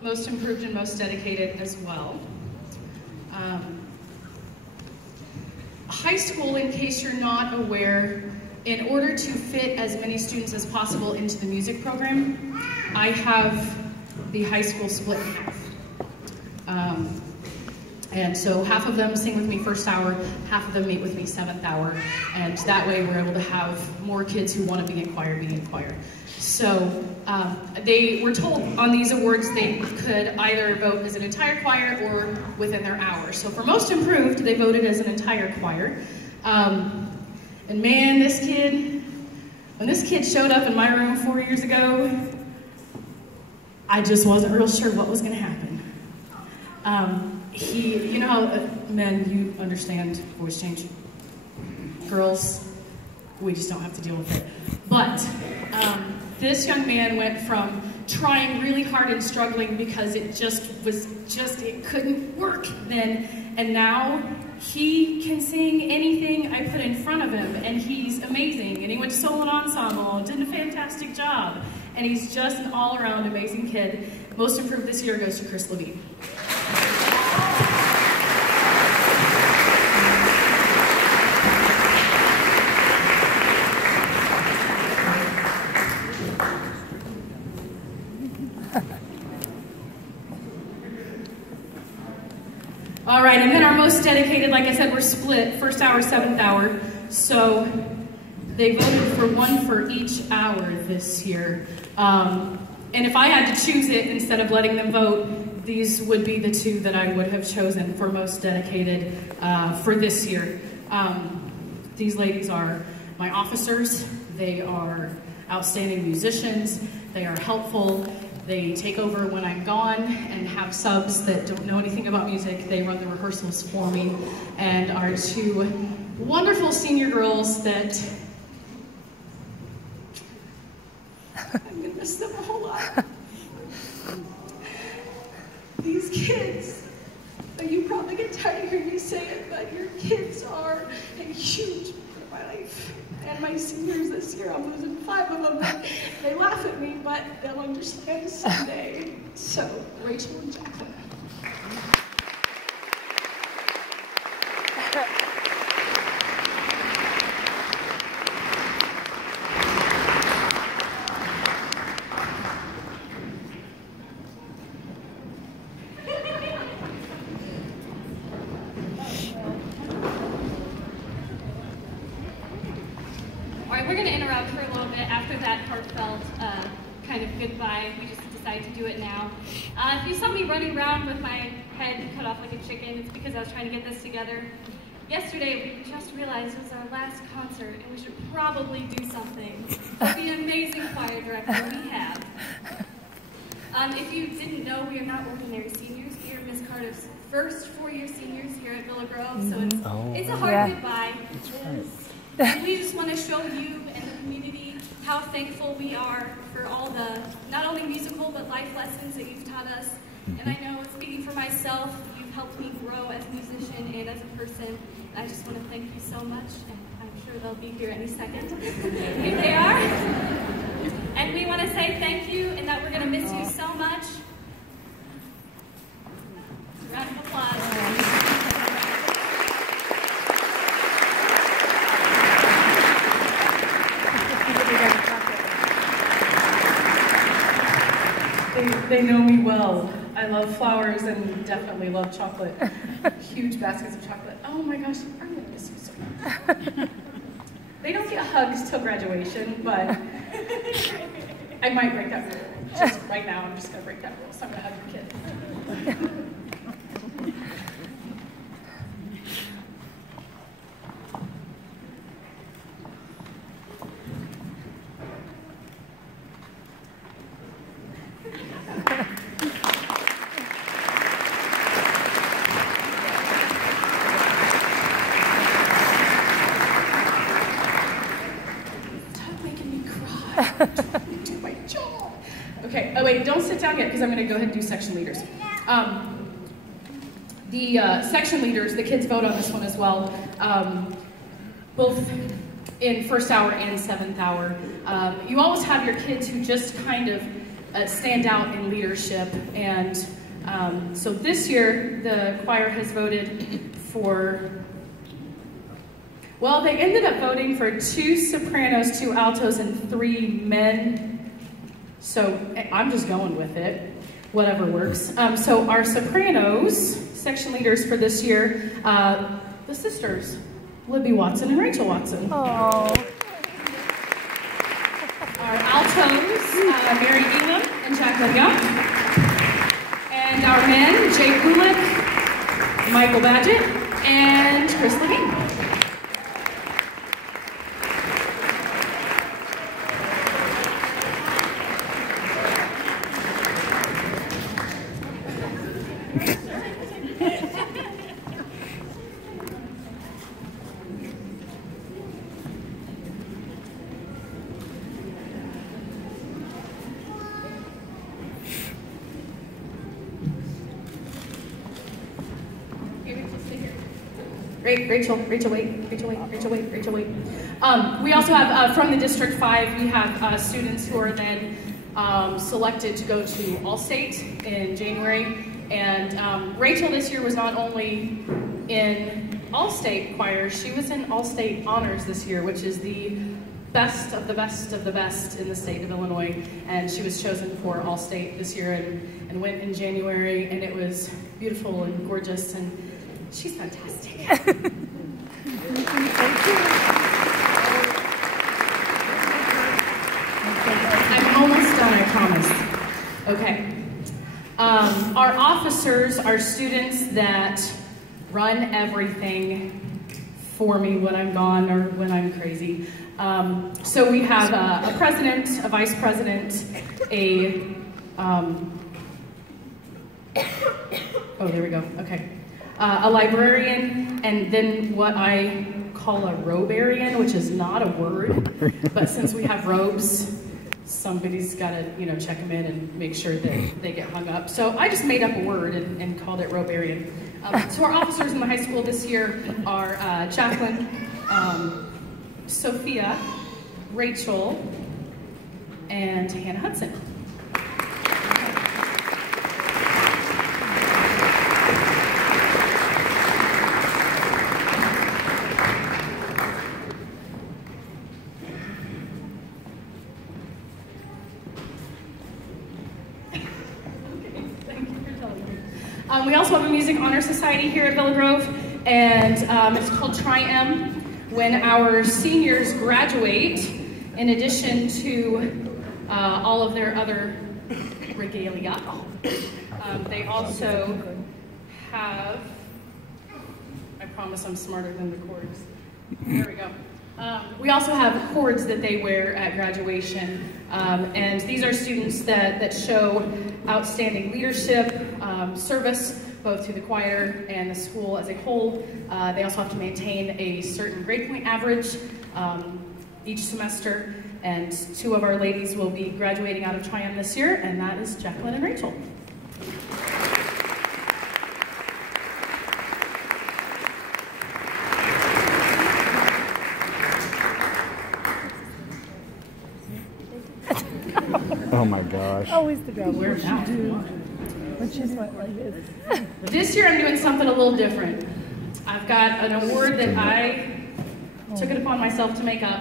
most improved and most dedicated as well. High school, in case you're not aware, in order to fit as many students as possible into the music program, I have the high school split in half. And so half of them sing with me first hour, half of them meet with me 7th hour, and that way we're able to have more kids who want to be in choir. So they were told on these awards they could either vote as an entire choir or within their hour. So for most improved, they voted as an entire choir. And man, when this kid showed up in my room 4 years ago, I just wasn't real sure what was going to happen. You know how men, you understand voice change. Girls, we just don't have to deal with it. But this young man went from trying really hard and struggling because it couldn't work then, and now he can sing anything I put in front of him, and he's amazing. And he went to solo and ensemble, did a fantastic job, and he's just an all-around amazing kid. Most improved this year goes to Chris Levine. All right, and then our most dedicated, like I said, we're split, first hour, 7th hour. So they voted for one for each hour this year. And if I had to choose it instead of letting them vote, these would be the two that I would have chosen for most dedicated for this year. These ladies are my officers. They are outstanding musicians. They are helpful. They take over when I'm gone and have subs that don't know anything about music. They run the rehearsals for me, and are two wonderful senior girls that I'm gonna miss them a whole lot. These kids, you probably get tired of hearing me say it, but your kids are a huge part of my life. And my seniors this year, I'm losing 5 of them. They laugh at me, but they'll understand someday. So, Rachel and Jacqueline. We're going to interrupt for a little bit after that heartfelt kind of goodbye. We just decided to do it now. If you saw me running around with my head cut off like a chicken, it's because I was trying to get this together. Yesterday, we just realized it was our last concert, and we should probably do something for the amazing choir director we have. If you didn't know, we are not ordinary seniors. We are Miss Cardiff's first 4-year seniors here at Villa Grove, so it's a hard goodbye. And we just want to show you and the community how thankful we are for all the, not only musical, but life lessons that you've taught us. And I know, speaking for myself, you've helped me grow as a musician and as a person. I just want to thank you so much, and I'm sure they'll be here any second. Here they are. And we want to say thank you, and that we're going to miss you so much. Round of applause. They know me well. I love flowers and definitely love chocolate. Huge baskets of chocolate. Oh my gosh, I'm gonna miss you so much. They don't get hugs till graduation, but I might break that rule. Just right now, I'm just gonna break that rule, so I'm gonna hug your kid. Do my job. Okay, oh wait, don't sit down yet because I'm going to go ahead and do section leaders. The section leaders, the kids vote on this one as well, both in first hour and 7th hour. You always have your kids who just kind of stand out in leadership. And so this year, the choir has voted for, well, they ended up voting for 2 sopranos, 2 altos, and 3 men. So I'm just going with it, whatever works. So our sopranos, section leaders for this year, the sisters, Libby Watson and Rachel Watson. Aww. Our altos, Mary Elam and Jacqueline Young. And our men, Jake Gulick, Michael Badgett, and Chris Levine. Rachel, wait. We also have, from the District 5, we have students who are then selected to go to All-State in January. And Rachel this year was not only in All-State choir, she was in All-State Honors this year, which is the best of the best of the best in the state of Illinois. And she was chosen for All-State this year and went in January, and it was beautiful and gorgeous, and she's fantastic. I'm almost done, I promise. Okay. Our officers are students that run everything for me when I'm gone or when I'm crazy. So we have a president, a vice president, oh, there we go, okay. A librarian, and then what I call a robarian, which is not a word, but since we have robes, somebody's got to, check them in and make sure that they get hung up. So I just made up a word and called it robarian. So our officers in the high school this year are Jacqueline, Sophia, Rachel, and Hannah Hudson. We also have a Music Honor Society here at Villa Grove, and it's called Tri-M. When our seniors graduate, in addition to all of their other regalia, they also have, I promise I'm smarter than the chords. There we go. We also have cords that they wear at graduation, and these are students that show outstanding leadership, service, both to the choir and the school as a whole. They also have to maintain a certain grade point average each semester, and 2 of our ladies will be graduating out of Tri-M this year, and that is Jacqueline and Rachel. Oh my gosh. Always the girl. Where now? But she's went like this. This year I'm doing something a little different. I've got an award that I took it upon myself to make up.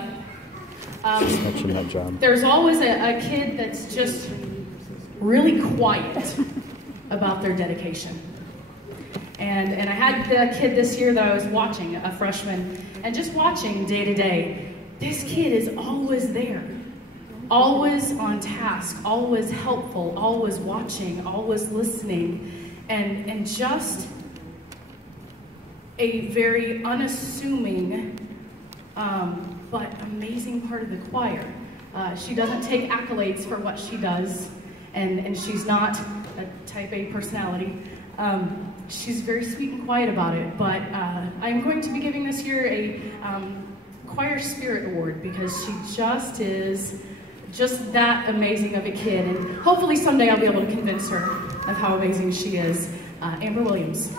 That job. There's always a kid that's just really quiet about their dedication. And I had the kid this year that I was watching, a freshman, and just watching day to day. This kid is always there. Always on task, always helpful, always watching, always listening, and just a very unassuming but amazing part of the choir. She doesn't take accolades for what she does, and she's not a type A personality. She's very sweet and quiet about it, but I'm going to be giving this year a Choir Spirit Award because she just is just that amazing of a kid, and hopefully someday I'll be able to convince her of how amazing she is. Amber Williams.